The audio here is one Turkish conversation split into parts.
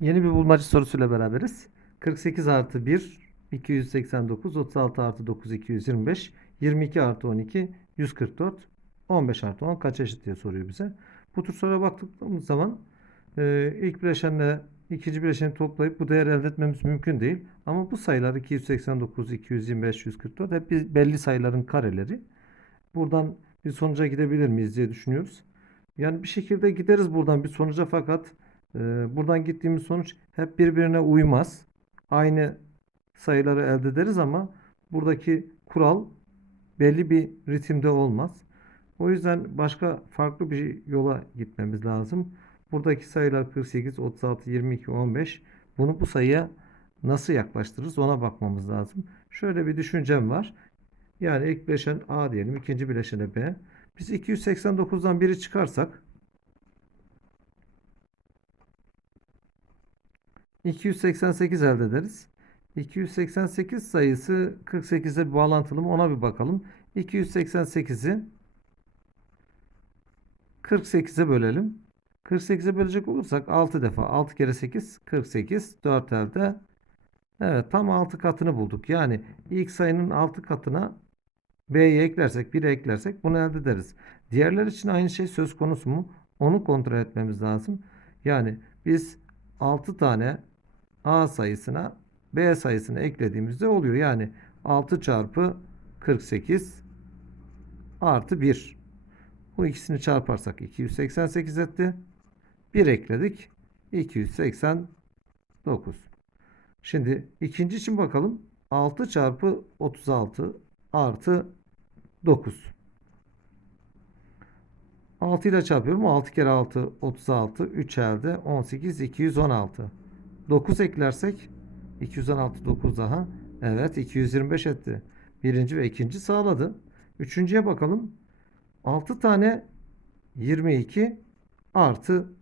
Yeni bir bulmaca sorusuyla beraberiz. 48 artı 1, 289, 36 artı 9, 225, 22 artı 12, 144, 15 artı 10 kaç eşit diye soruyor bize. Bu tür soruya baktığımız zaman e, ilk bileşenle ikinci bileşeni toplayıp bu değeri elde etmemiz mümkün değil. Ama bu sayılar 289, 225, 144 hep bir belli sayıların kareleri. Buradan bir sonuca gidebilir miyiz diye düşünüyoruz. Yani bir şekilde gideriz buradan bir sonuca fakat buradan gittiğimiz sonuç hep birbirine uymaz. Aynı sayıları elde ederiz ama buradaki kural belli bir ritimde olmaz. O yüzden başka farklı bir yola gitmemiz lazım. Buradaki sayılar 48, 36, 22, 15. Bunu bu sayıya nasıl yaklaştırırız ona bakmamız lazım. Şöyle bir düşüncem var. Yani ilk bileşen A diyelim, ikinci bileşene B. Biz 289'dan biri çıkarsak 288 elde ederiz. 288 sayısı 48'e bağlantılı mı ona bir bakalım. 288'i 48'e bölelim. 48'e bölecek olursak 6 defa 6 kere 8 48 4 elde. Evet tam 6 katını bulduk. Yani ilk sayının 6 katına B'yi eklersek 1'i eklersek bunu elde ederiz. Diğerler için aynı şey söz konusu mu? Onu kontrol etmemiz lazım. Yani biz 6 tane A sayısına B sayısını eklediğimizde oluyor. Yani 6 çarpı 48 artı 1. Bu ikisini çarparsak 288 etti. 1 ekledik. 289. Şimdi ikinci için bakalım. 6 çarpı 36 artı 9. 6 ile çarpıyorum. 6 kere 6 36. 3 elde 18 216. 9 eklersek 216 9 daha. Evet 225 etti. Birinci ve ikinci sağladı. Üçüncüye bakalım. 6 tane 22 artı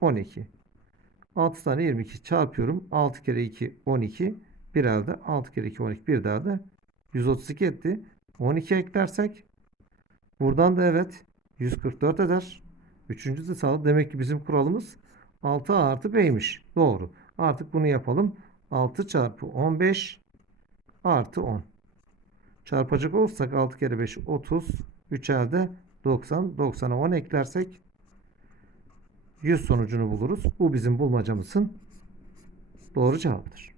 12. 6 tane 22 çarpıyorum. 6 kere 2 12. Bir elde 6 kere 2 12 bir daha da 132 etti. 12 eklersek buradan da evet 144 eder. Üçüncü de sağladı. Demek ki bizim kuralımız 6 artı B'ymiş. Doğru. Artık bunu yapalım. 6 çarpı 15 artı 10. Çarpacak olursak 6 kere 5 30. 3 elde 90. 90'a 10 eklersek 100 sonucunu buluruz. Bu bizim bulmacamızın doğru cevabıdır.